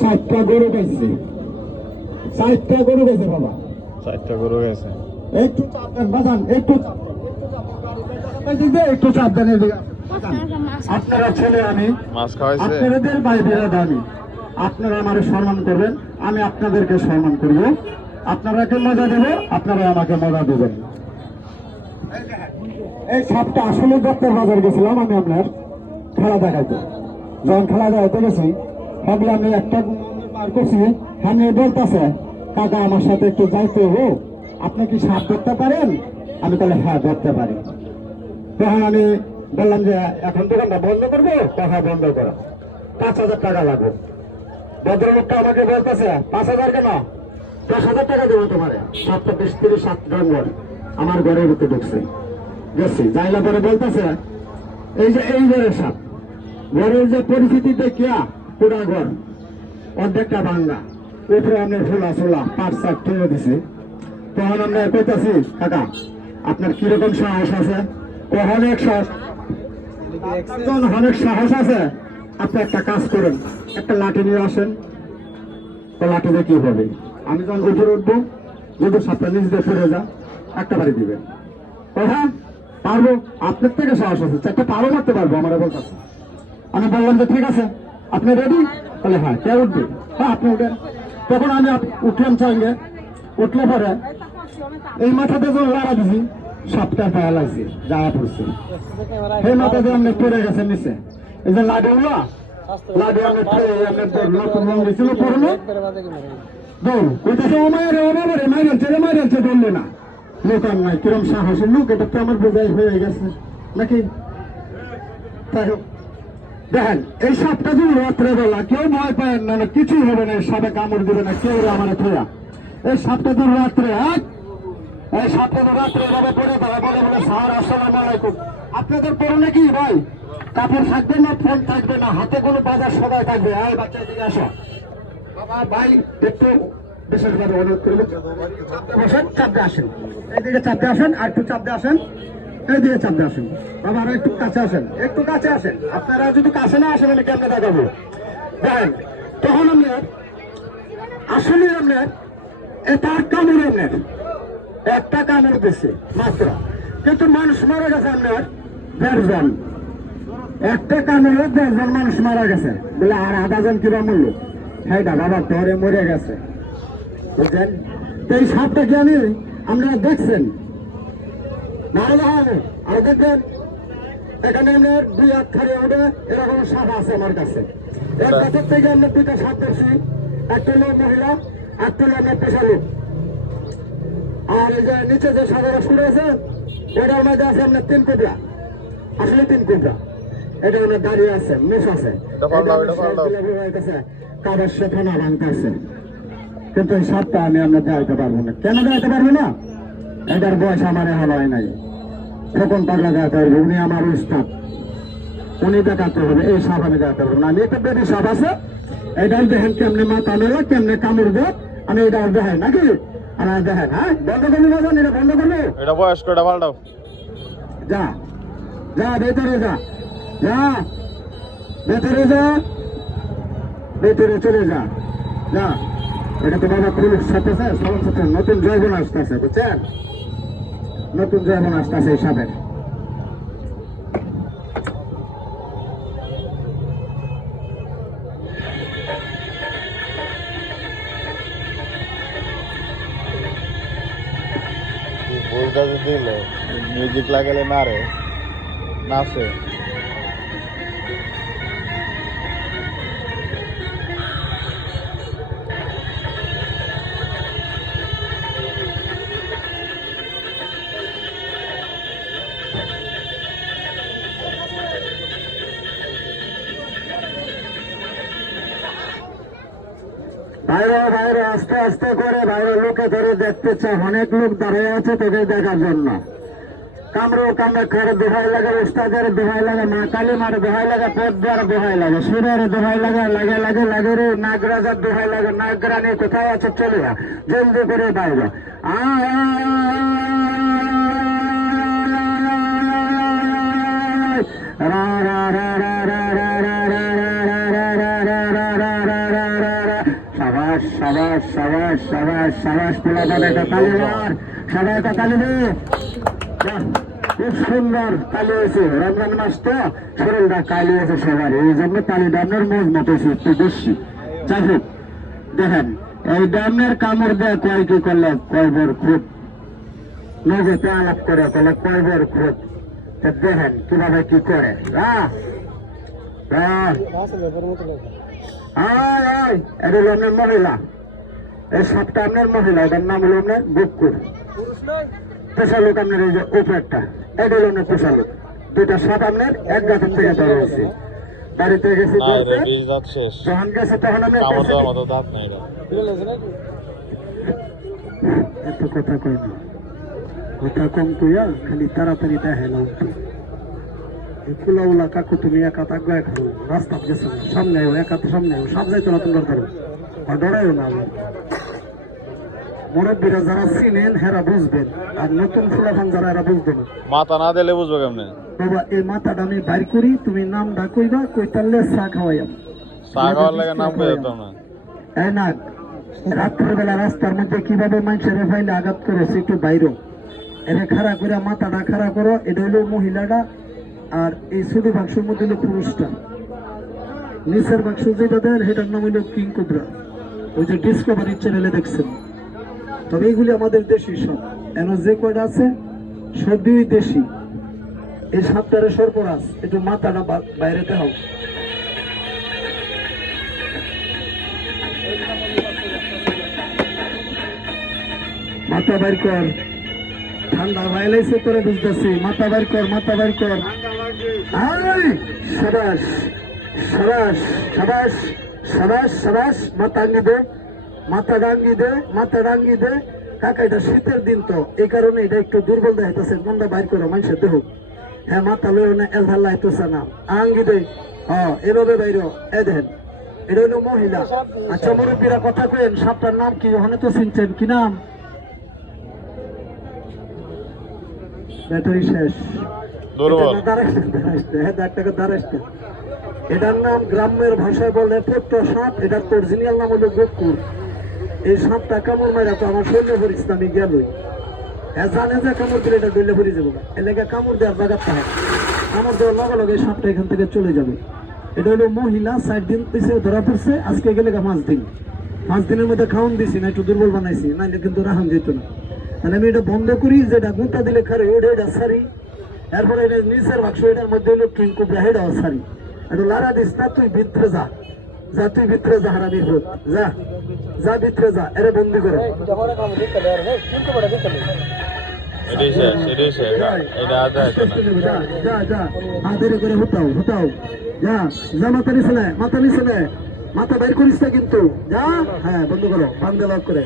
চারটা গরু গেছে, চারটা গরু গেছে বাবা, চারটা গরু গেছে। একটু চাপ দেন বাজান, একটু একটু চাপ দেন। আপনারা ছেলে, আমি আপনাদের বাইরে আমি, আপনারা আমার সম্মান করবেন, আমি আপনাদেরকে সম্মান করব। আপনারাকে মজা দেব, আপনারা আমাকে মজা দেবেন। এই সাপটা আসলে দপ্তর বাজার গেছিলাম আমি আপনার খেলা দেখাইতে। যখন খেলা দেখাইতে গেছি ভাবলে আমি একটা পার করছি, আমি বলতেছে কাকা আমার সাথে একটু যাইতে হবো, আপনি কি সাপ ধরতে পারেন? আমি তাহলে হ্যাঁ ধরতে পারি। তখন আমি বললাম যে এখন দোকানটা বন্ধ করবো, কথা বন্ধ করা, 5,000 টাকা লাগবে। ভদ্রলোকটা আমাকে বলতেছে 5,000 কেন, 10,000 টাকা দেবো তোমার। 7টা 30 নম্বর আমার ঘরের ভিতরে ঢুকছে, গেছি যাইলা পরে বলতেছে এই যে এই ঘরের সাপ, ঘরের যে পরিস্থিতি দেখিয়া পুরা ঘর অর্ধেকটা ভাঙ্গা, উপরে আমি ফোলা ফোলা পাট শাক ঠেলে দিছি। তখন আমরা কইতাছি কাকা আপনার কিরকম সাহস আছে? অনেক সাহস, অনেক সাহস আছে। আপনি একটা কাজ করেন, একটা লাঠি নিয়ে আসেন, তো লাঠি দিয়ে কি হবে? আমি যখন উপরে উঠবো, যদি সাপটা নিচ দিয়ে ফিরে যা, একটা বাড়ি দিবেন। হ্যাঁ পারবো, আপনার থেকে সাহস আছে, চারটা পারো মারতে পারবো আমার বলতেছে। আমি বললাম যে ঠিক আছে আপনি রেডি? তাহলে হ্যাঁ কে উঠবে? হ্যাঁ আপনি উঠেন। তখন আমি উঠলাম সঙ্গে, উঠলে পরে এই মাথাতে যখন লাড়া দিছি সাপটা পায়া লাগছে, যাওয়া পড়ছে এই মাথাতে আপনি পড়ে গেছে নিচে। এই যে লাডুগুলো লাডু আমি নতুন রঙ দিয়েছিল পুরনো দৌড় ওইটাকে মায়ের ওরে মাইরেছে রে, মাইরেছে বললে না লোক আর নাই। কিরম সাহসের লোক, এটা তো আমার বোঝাই হয়ে গেছে নাকি? তাই হোক দেখেন, এই সাপটা যদি রাত্রে বেলা কেউ ভয় পায় না, কিছুই হবে না, সাপে কামড় দিবে না কেউ আমার থয়া। এই সাপটা দূর রাত্রে এই সাপটা তো রাত্রে এভাবে পড়ে তারা বলে বলে স্যার আসসালামু আলাইকুম। আপনাদের পরনে কি ভাই কাপড় থাকবে না, ফোন থাকবে না, হাতে কোনো বাজার সবাই থাকবে। এই বাচ্চা দিকে আসো বাবা, ভাই একটু বিশেষভাবে অনুরোধ করবো বসেন, চাপতে আসেন, এইদিকে চাপতে আসেন, আর একটু চাপতে আসেন, এইদিকে চাপতে আসেন বাবা, আরো একটু কাছে আসেন, একটু কাছে আসেন। আপনারা যদি কাছে না আসেন আমি কেমনে দেখাবো? দেখেন তখন আপনার আসলে আপনার এটা কামড়, আপনার একটা কামড় দিচ্ছে মাত্র, কিন্তু মানুষ মারা গেছে আপনার 1.5 জন। একটা কামড়ে 10 জন মানুষ মারা গেছে বলে, আর আধা জন কিবা মূল্য সেইটা বাবা ধরে মরে গেছে, বুঝলেন? তো এই সাপটা কি আপনারা দেখছেন না? আর দেখবেন এখানে আপনার 2 হাত খাড়িয়ে ওঠে এরকম সাপ আছে আমার কাছে। এক গাছের থেকে আমরা 2টা সাপ দেখছি, একটা হলো মহিলা, একটা হলো আপনার পেশা লোক। আর এই যে নিচে যে সাদা শুরু আছে ওটার মধ্যে আছে আপনার 3 কোবরা, আসলে 3 কোবরা। এটা আপনার দাঁড়িয়ে আছে, মুখ আছে, কাদের সাথে না ভাঙতেছে। কিন্তু এই সাপটা আমি আপনার দেখাইতে পারবো না। কেন দেখাইতে পারবো না? এটার বয়স আমার এখন হয় নাই। তখন পাগলা দেখাতে পারবো, উনি আমার উস্তাদ, উনি দেখাতে হবে। এই সাপ আমি দেখাতে পারবো না। আমি একটা বেবি সাপ আছে, এটাই দেখেন কেমনে মাথা মেলে, কেমনে কামড় দেয়, আমি এটা দেখাই নাকি? আমার দেখেন, হ্যাঁ বন্ধ করবি না, এটা বন্ধ করবো, এটা বয়স্ক, এটা পাল্টাও। যা যা ভেতরে যা, যা ভেতরে যা, ভেতরে চলে যা, যা। এটা তো বাবা পুলিশ সাথে নতুন জৈবন আসতেছে, বুঝছেন? নতুন জৈবন আসতেছে এই সাপের। দিলে মিউজিক লাগালে মারে নাচে। বাইরে বাইরে আস্তে আস্তে করে বাইরে লোকে ধরে দেখতে চায়, অনেক লোক দাঁড়িয়ে আছে তোকে দেখার জন্য। কামড়ো কামড়ে করে দোহাই লাগে, উস্তাদের দোহাই লাগে, মা কালী মার দোহাই লাগে, পদ্মার দোহাই লাগে, সুরের দোহাই লাগে, লাগে লাগে লাগে রে, নাগরাজার দোহাই লাগে, নাগরানি কোথায় আছে চলে যা, জলদি করে বাইরে রা রা রা রা রা রা রা রা সাবাস সাবাস সাবাস সাবাস সাবাস পোলা বাবা একটা তালি মার, সবাই একটা তালি দে। খুব সুন্দর তালি হয়েছে, রমজান মাস তো শরীরটা কালি হয়েছে সবার, এই জন্য তালি ডামের মজমত হয়েছে একটু বেশি। যাই হোক দেখেন এই ডামের কামড় দেয় কয় কি করলে কয় বর খুব নগদে আলাপ করে বলে কয় বর খুব, দেখেন কিভাবে কি করে। এটা হলো আপনার মহিলা, এই সাতটা আপনার মহিলা, এটার নাম হলো আপনার বুকুর পেশা লোক। আপনার এই যে উপরটা এটা হলো আপনার পেশা লোক, দুটা সাপ আপনার এক গাছের থেকে ধরা হয়েছে। বাড়িতে গেছি যখন গেছে তখন আমি এত কথা কই না, কথা কম কইয়া খালি তাড়াতাড়ি দেখাইলাম। কুলাউলা কাকু তুমি একা তাকে খাও, রাস্তা গেছো সামনে একা তো সামনে সব যাইতো না তোমার ধরো আর ডরাইও না। মুরব্বীরা যারা চিনেন হেরা বুঝবেন, আর নতুন ফুলাফান যারা এরা বুঝবে না। মাথা না দিলে বুঝবো কেমনে বাবা? এই মাথাটা আমি বাইর করি, তুমি নাম ডাকইবা, কইতালে চা খাওয়াইম, চা খাওয়ার লাগে নাম কইতাম না। এই না রাত্রের বেলা রাস্তার মধ্যে কিভাবে মানুষের ফাইলে আঘাত করেছে একটু বাইরে এনে খাড়া করে মাথাটা খাড়া করো। এটা হলো মহিলাটা, আর এই ছোট বাক্সের মধ্যে হলো পুরুষটা, নিচের বাক্স যেটা দেন সেটার নাম হইল কিং কোবরা, ওই যে ডিসকভারি চ্যানেলে দেখছেন। তবে এইগুলি আমাদের দেশি সব, এন যে কয়টা আছে সবই দেশি। এই সাপটারে সরপরাস একটু মাথাটা বাইরেতে হোক, মাথা বাইর কর, ঠান্ডা ভাইলাইছে করে বুঝতেছি, মাথা বাইর কর, মাথা বাইর কর। সাবাস সাবাস সাবাস সাবাস সাবাস, মাথা আঙ্গি দে, মাথা ডাঙ্গি দে, মাথা ডাঙ্গি দে। কাকা এটা শীতের দিন তো এই কারণে এটা একটু দুর্বল দেখাইতেছে, মনটা বাইর করো মানুষের দেহ। হ্যাঁ মাথা লইও না, এল ভাল্লা হইতেছে না, আঙ্গি দে। এভাবে বাইর এ দেখেন এটা হইল মহিলা। আচ্ছা মুরব্বীরা কথা কেন, সাপটার নাম কি ওখানে তো চিনছেন কি নাম? ব্যাটারি শেষ, এটার নাম গ্রামের ভাষায় বলে পট্ট সাপ, এটার অরিজিনাল নাম হলো গোকুর। এই সাপটা কামড় মারা তো আমার শরীরে পরিচিত, আমি গেলই জানে যে কামড় দিলে এটা ডলে পড়ে যাবো, এলাকা কামড় দেওয়ার জায়গাতে হয়, কামড় দেওয়ার লগে লগে সাপটা এখান থেকে চলে যাবে। এটা হলো মহিলা, 4 দিন পিছিয়ে ধরা পড়ছে, আজকে গেলে 5 দিন, 5 দিনের মধ্যে খাওয়ান দিছি না, একটু দুর্বল বানাইছি, নাইলে কিন্তু রাহান যেত না। তাহলে আমি এটা বন্ধ করি, যেটা গুঁতা দিলে খারে ওটা এটা সারি, এরপরে এটা নিচের বাক্স, এটার মধ্যে হলো কিং কোবরা, এটাও সারি। একটু লারা দিস না, তুই ভিতরে যা, যা তুই ভিতরে যা, হারাবি হোক, যা যা ভিতরে যা, এরা বন্দি করে। যা যা হাতের করে হতাও হতাও, যা যা, মাথা নিচে নেয়, মাথা নিচে নেয়, মাথা বাইর করিস না কিন্তু, যা। হ্যাঁ বন্ধ করো, বান্ধে লক করে।